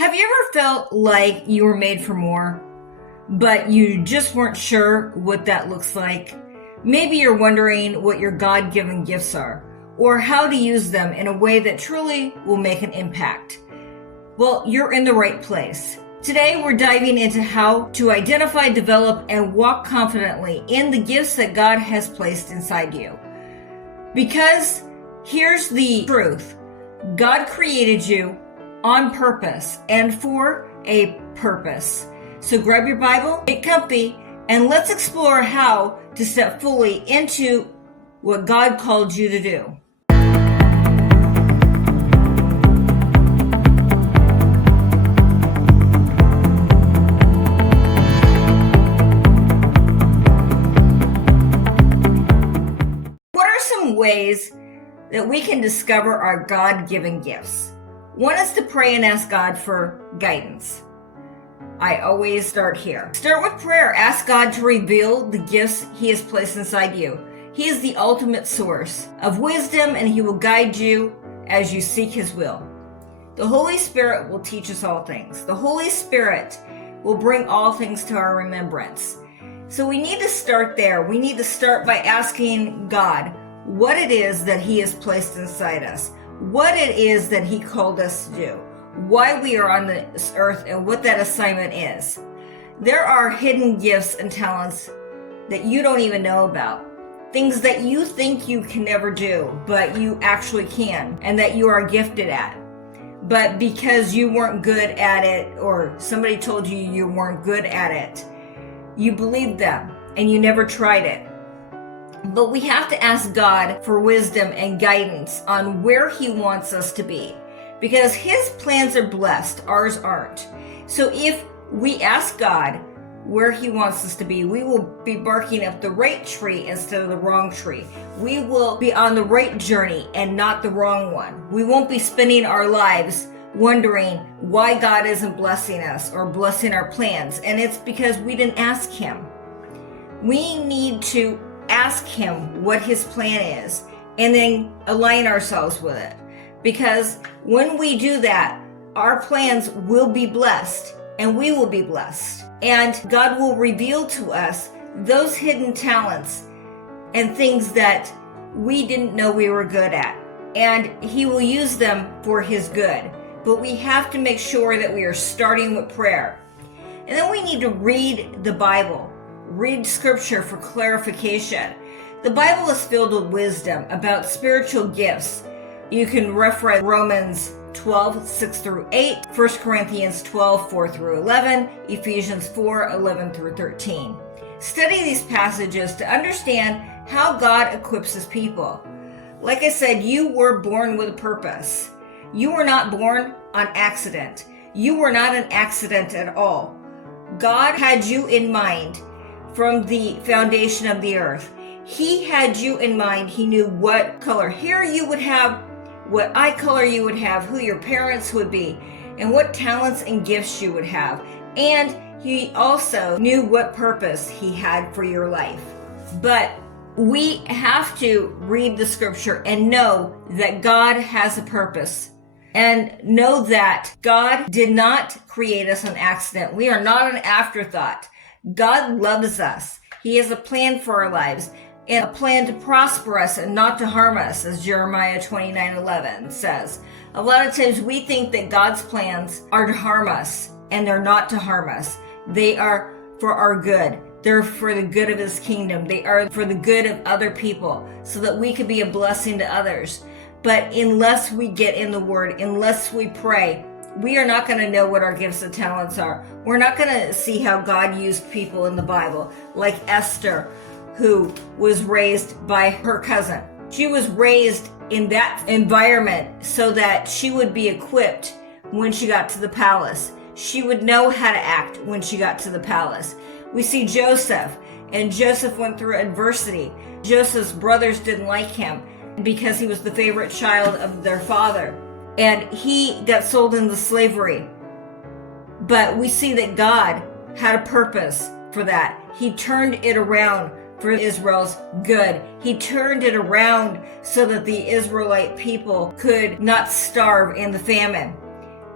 Have you ever felt like you were made for more, but you just weren't sure what that looks like? Maybe you're wondering what your God-given gifts are, or how to use them in a way that truly will make an impact. Well, you're in the right place. Today, we're diving into how to identify, develop, and walk confidently in the gifts that God has placed inside you. Because here's the truth. God created you on purpose and for a purpose. So grab your Bible, get comfy, and let's explore how to step fully into what God called you to do. What are some ways that we can discover our God-given gifts? One is to pray and ask God for guidance. I always start here. Start with prayer. Ask God to reveal the gifts He has placed inside you. He is the ultimate source of wisdom, and He will guide you as you seek His will. The Holy Spirit will teach us all things. The Holy Spirit will bring all things to our remembrance. So we need to start there. We need to start by asking God what it is that He has placed inside us, what it is that He called us to do, why we are on this earth, and what that assignment is. There are hidden gifts and talents that you don't even know about. Things that you think you can never do, but you actually can, and that you are gifted at. But because you weren't good at it, or somebody told you you weren't good at it, you believed them, and you never tried it. But we have to ask God for wisdom and guidance on where He wants us to be, because His plans are blessed, ours aren't. So if we ask God where He wants us to be, we will be barking up the right tree instead of the wrong tree. We will be on the right journey and not the wrong one. We won't be spending our lives wondering why God isn't blessing us or blessing our plans, and it's because we didn't ask Him. We need to ask Him what His plan is and then align ourselves with it. Because when we do that, our plans will be blessed and we will be blessed. And God will reveal to us those hidden talents and things that we didn't know we were good at. And He will use them for His good. But we have to make sure that we are starting with prayer. And then we need to read the Bible. Read scripture for clarification. The Bible is filled with wisdom about spiritual gifts. You can reference Romans 12, 6 through 8, 1 Corinthians 12, 4 through 11, Ephesians 4, 11 through 13. Study these passages to understand how God equips His people. Like I said, you were born with a purpose. You were not born on accident. You were not an accident at all. God had you in mind from the foundation of the earth. He had you in mind. He knew what color hair you would have, what eye color you would have, who your parents would be, and what talents and gifts you would have. And He also knew what purpose He had for your life. But we have to read the scripture and know that God has a purpose. And know that God did not create us on accident. We are not an afterthought. God loves us. He has a plan for our lives, and a plan to prosper us and not to harm us, as Jeremiah 29:11 says. A lot of times we think that God's plans are to harm us, and they're not to harm us. They are for our good. They're for the good of His kingdom. They are for the good of other people, so that we could be a blessing to others. But unless we get in the Word, unless we pray, we are not going to know what our gifts and talents are. We're not going to see how God used people in the Bible, like Esther, who was raised by her cousin. She was raised in that environment so that she would be equipped when she got to the palace. She would know how to act when she got to the palace. We see Joseph, and Joseph went through adversity. Joseph's brothers didn't like him because he was the favorite child of their father, and he got sold into slavery. But we see that God had a purpose for that. He turned it around for Israel's good. He turned it around so that the Israelite people could not starve in the famine.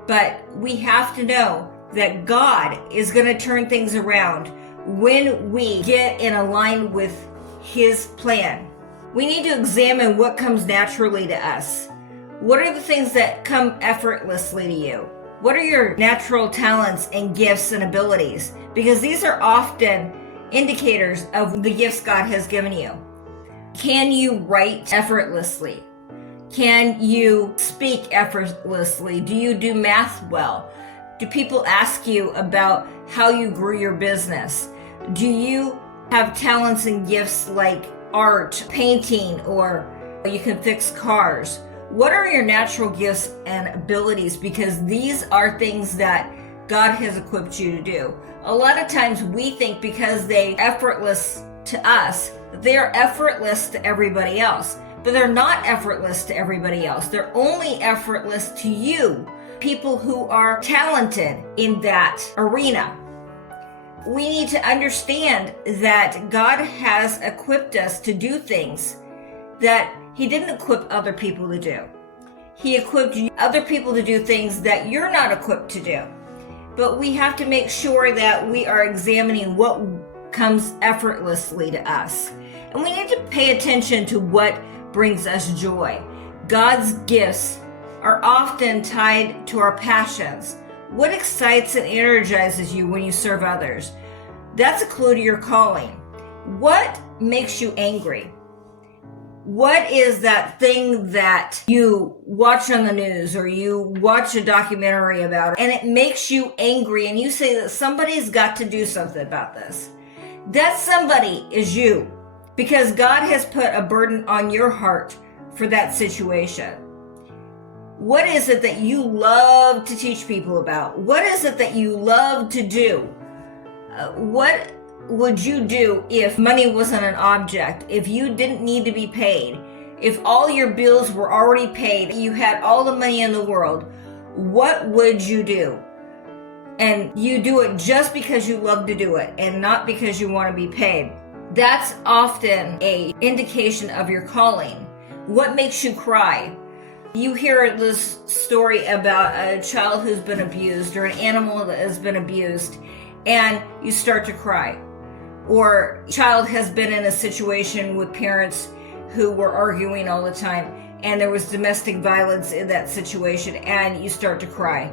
But we have to know that God is going to turn things around when we get in line with His plan. We need to examine what comes naturally to us. What are the things that come effortlessly to you? What are your natural talents and gifts and abilities? Because these are often indicators of the gifts God has given you. Can you write effortlessly? Can you speak effortlessly? Do you do math well? Do people ask you about how you grew your business? Do you have talents and gifts like art, painting, or you can fix cars? What are your natural gifts and abilities? Because these are things that God has equipped you to do. A lot of times we think because they're effortless to us, they are effortless to everybody else. But they're not effortless to everybody else. They're only effortless to you, people who are talented in that arena. We need to understand that God has equipped us to do things that He didn't equip other people to do. He equipped other people to do things that you're not equipped to do. But we have to make sure that we are examining what comes effortlessly to us. And we need to pay attention to what brings us joy. God's gifts are often tied to our passions. What excites and energizes you when you serve others? That's a clue to your calling. What makes you angry? What is that thing that you watch on the news or you watch a documentary about and it makes you angry and you say that somebody's got to do something about this? That somebody is you, because God has put a burden on your heart for that situation. What is it that you love to teach people about? What is it that you love to do? What would you do if money wasn't an object, if you didn't need to be paid, if all your bills were already paid, you had all the money in the world? What would you do? And you do it just because you love to do it and not because you want to be paid. That's often an indication of your calling. What makes you cry? You hear this story about a child who's been abused or an animal that has been abused, and you start to cry. Or a child has been in a situation with parents who were arguing all the time, and there was domestic violence in that situation, and you start to cry.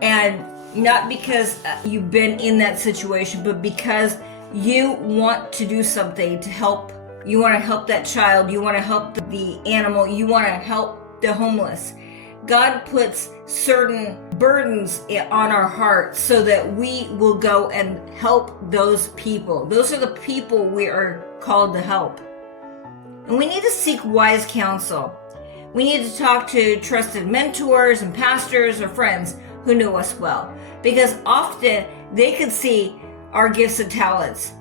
And not because you've been in that situation, but because you want to do something to help. You want to help that child. You want to help the animal. You want to help the homeless. God puts certain burdens on our hearts so that we will go and help those people. Those are the people we are called to help. And we need to seek wise counsel. We need to talk to trusted mentors and pastors or friends who know us well, because often they could see our gifts and talents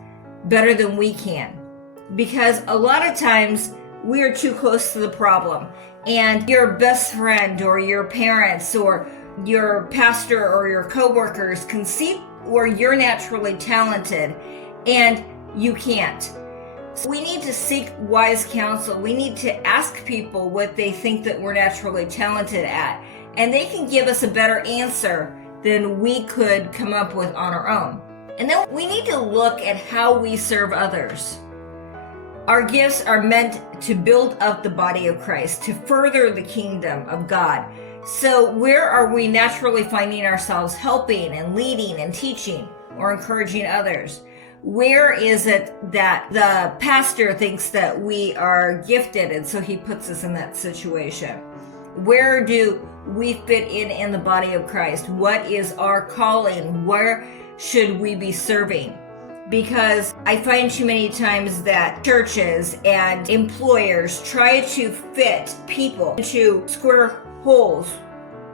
better than we can. Because a lot of times we are too close to the problem, and your best friend or your parents or your pastor or your coworkers can see where you're naturally talented and you can't. So we need to seek wise counsel. We need to ask people what they think that we're naturally talented at, and they can give us a better answer than we could come up with on our own. And then we need to look at how we serve others. Our gifts are meant to build up the body of Christ, to further the kingdom of God. So where are we naturally finding ourselves helping and leading and teaching or encouraging others? Where is it that the pastor thinks that we are gifted and so he puts us in that situation? Where do we fit in the body of Christ? What is our calling? Where should we be serving? Because I find too many times that churches and employers try to fit people into square holes,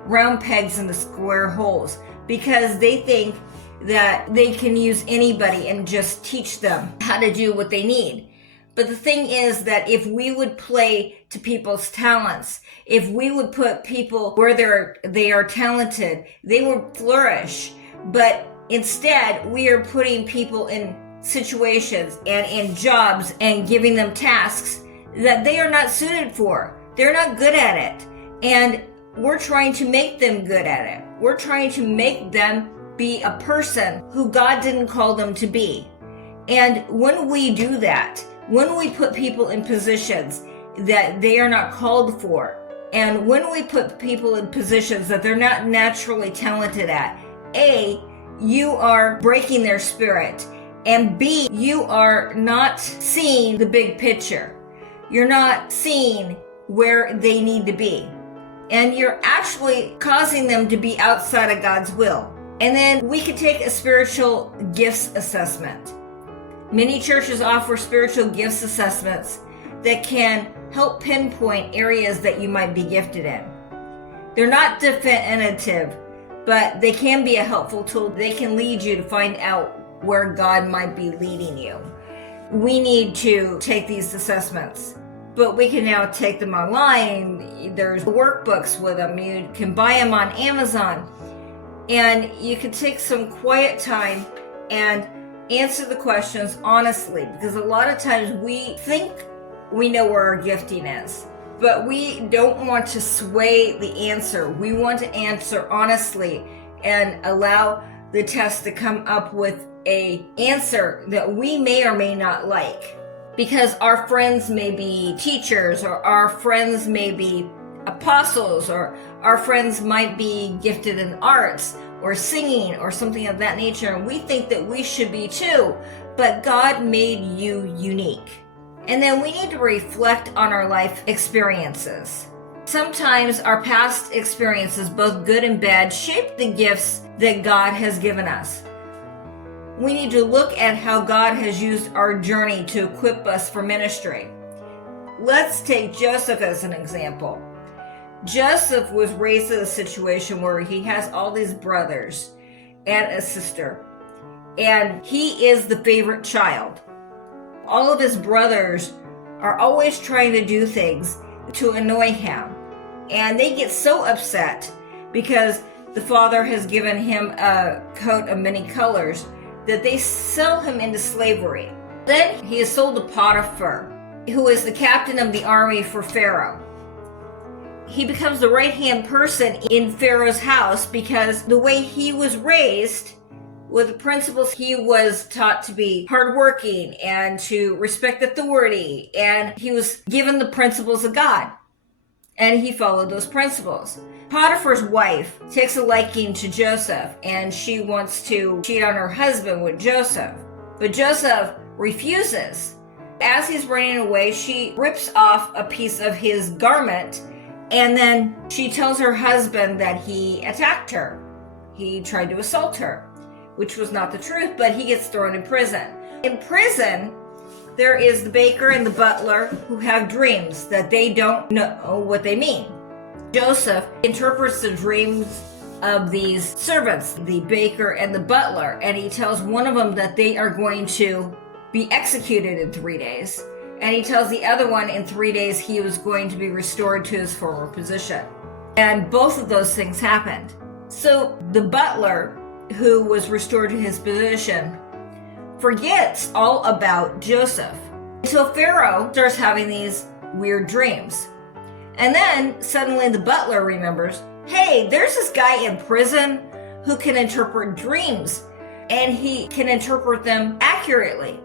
round pegs into square holes, because they think that they can use anybody and just teach them how to do what they need. But the thing is that if we would play to people's talents, if we would put people where they are talented, they would flourish. But instead, we are putting people in situations and in jobs and giving them tasks that they are not suited for. They're not good at it. And we're trying to make them good at it. we're trying to make them be a person who God didn't call them to be. And when we do that, when we put people in positions that they are not called for, and when we put people in positions that they're not naturally talented at, A, you are breaking their spirit, and B, you are not seeing the big picture. You're not seeing where they need to be. And you're actually causing them to be outside of God's will. And then we could take a spiritual gifts assessment. Many churches offer spiritual gifts assessments that can help pinpoint areas that you might be gifted in. They're not definitive, but they can be a helpful tool. They can lead you to find out where God might be leading you. We need to take these assessments, but we can now take them online. There's workbooks with them. You can buy them on Amazon, and you can take some quiet time and answer the questions honestly, because a lot of times we think we know where our gifting is, but we don't want to sway the answer. We want to answer honestly and allow the test to come up with an answer that we may or may not like, because our friends may be teachers, or our friends may be apostles, or our friends might be gifted in arts or singing or something of that nature, and we think that we should be too, but God made you unique. And then we need to reflect on our life experiences. Sometimes our past experiences, both good and bad, shape the gifts that God has given us. We need to look at how God has used our journey to equip us for ministry. Let's take Joseph as an example. Joseph was raised in a situation where he has all these brothers and a sister, and he is the favorite child. All of his brothers are always trying to do things to annoy him, and they get so upset because the father has given him a coat of many colors that they sell him into slavery. Then he is sold to Potiphar, who is the captain of the army for Pharaoh. He becomes the right-hand person in Pharaoh's house because the way he was raised, with the principles, he was taught to be hardworking and to respect authority, and he was given the principles of God, and he followed those principles. Potiphar's wife takes a liking to Joseph, and she wants to cheat on her husband with Joseph, but Joseph refuses. As he's running away, she rips off a piece of his garment, and then she tells her husband that he attacked her. He tried to assault her, which was not the truth, but he gets thrown in prison. In prison, there is the baker and the butler who have dreams that they don't know what they mean. Joseph interprets the dreams of these servants, the baker and the butler, and he tells one of them that they are going to be executed in 3 days. And he tells the other one in 3 days he was going to be restored to his former position. And both of those things happened. So the butler, who was restored to his position, forgets all about Joseph. So Pharaoh starts having these weird dreams. And then suddenly the butler remembers, hey, there's this guy in prison who can interpret dreams, and he can interpret them accurately.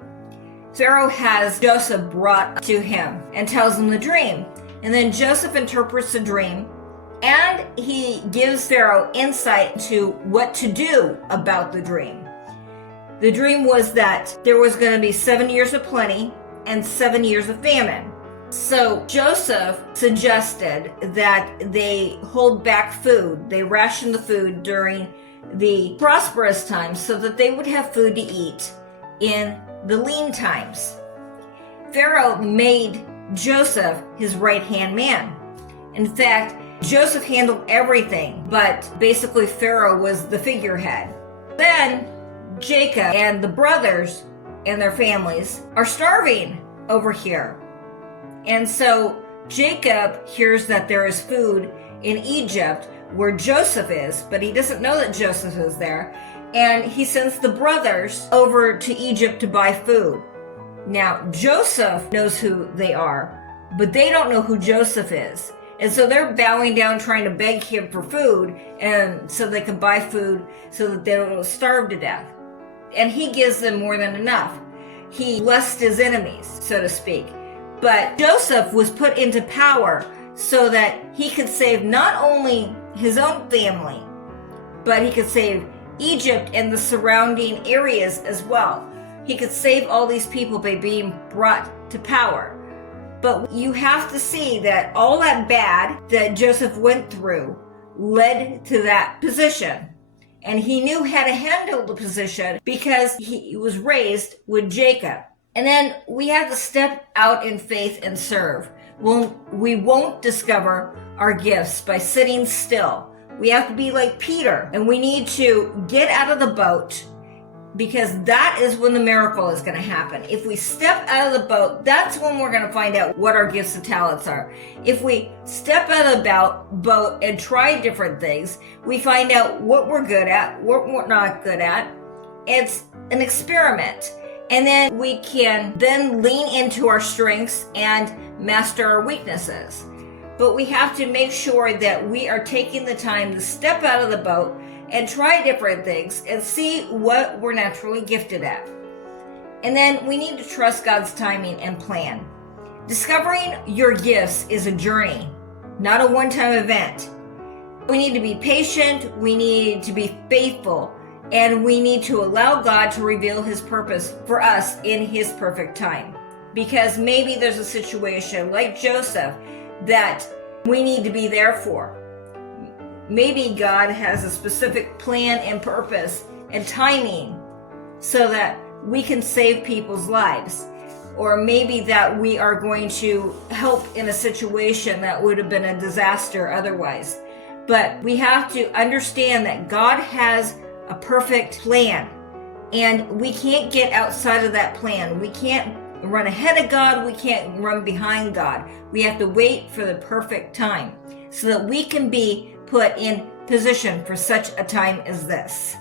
Pharaoh has Joseph brought to him and tells him the dream. And then Joseph interprets the dream, and he gives Pharaoh insight to what to do about the dream. The dream was that there was going to be 7 years of plenty and 7 years of famine. So Joseph suggested that they hold back food. They ration the food during the prosperous times so that they would have food to eat in the lean times. Pharaoh made Joseph his right-hand man. In fact, Joseph handled everything, but basically Pharaoh was the figurehead. Then Jacob and the brothers and their families are starving over here. And so Jacob hears that there is food in Egypt where Joseph is, but he doesn't know that Joseph is there. And he sends the brothers over to Egypt to buy food. Now, Joseph knows who they are, but they don't know who Joseph is. And so they're bowing down trying to beg him for food, and so they can buy food so that they don't starve to death. And he gives them more than enough. He blessed his enemies, so to speak. But Joseph was put into power so that he could save not only his own family, but he could save Egypt and the surrounding areas as well. He could save all these people by being brought to power. But you have to see that all that bad that Joseph went through led to that position. And he knew how to handle the position because he was raised with Jacob. And then we have to step out in faith and serve. We won't discover our gifts by sitting still. We have to be like Peter, and we need to get out of the boat, because that is when the miracle is going to happen. If we step out of the boat, that's when we're going to find out what our gifts and talents are. If we step out of the boat and try different things, we find out what we're good at, what we're not good at. It's an experiment. And then we can then lean into our strengths and master our weaknesses. But we have to make sure that we are taking the time to step out of the boat and try different things and see what we're naturally gifted at. And then we need to trust God's timing and plan. Discovering your gifts is a journey, not a one-time event. We need to be patient, we need to be faithful, and we need to allow God to reveal his purpose for us in his perfect time. Because maybe there's a situation like Joseph that we need to be there for. Maybe God has a specific plan and purpose and timing so that we can save people's lives. Or maybe that we are going to help in a situation that would have been a disaster otherwise. But we have to understand that God has a perfect plan, and we can't get outside of that plan. We can't run ahead of God. We can't run behind God. We have to wait for the perfect time so that we can be put in position for such a time as this.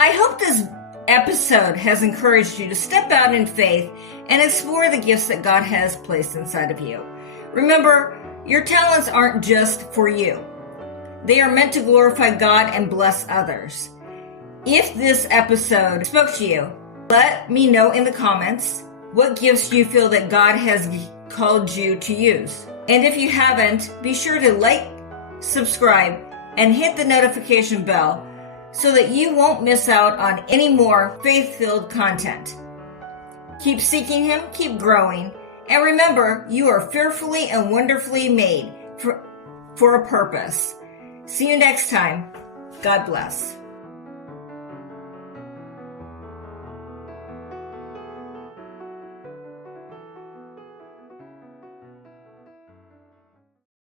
I hope this episode has encouraged you to step out in faith and explore the gifts that God has placed inside of you. Remember, your talents aren't just for you. They are meant to glorify God and bless others. If this episode spoke to you, let me know in the comments what gifts you feel that God has called you to use. And if you haven't, be sure to like, subscribe, and hit the notification bell so that you won't miss out on any more faith-filled content. Keep seeking him, keep growing, and remember, you are fearfully and wonderfully made for a purpose. See you next time. God bless.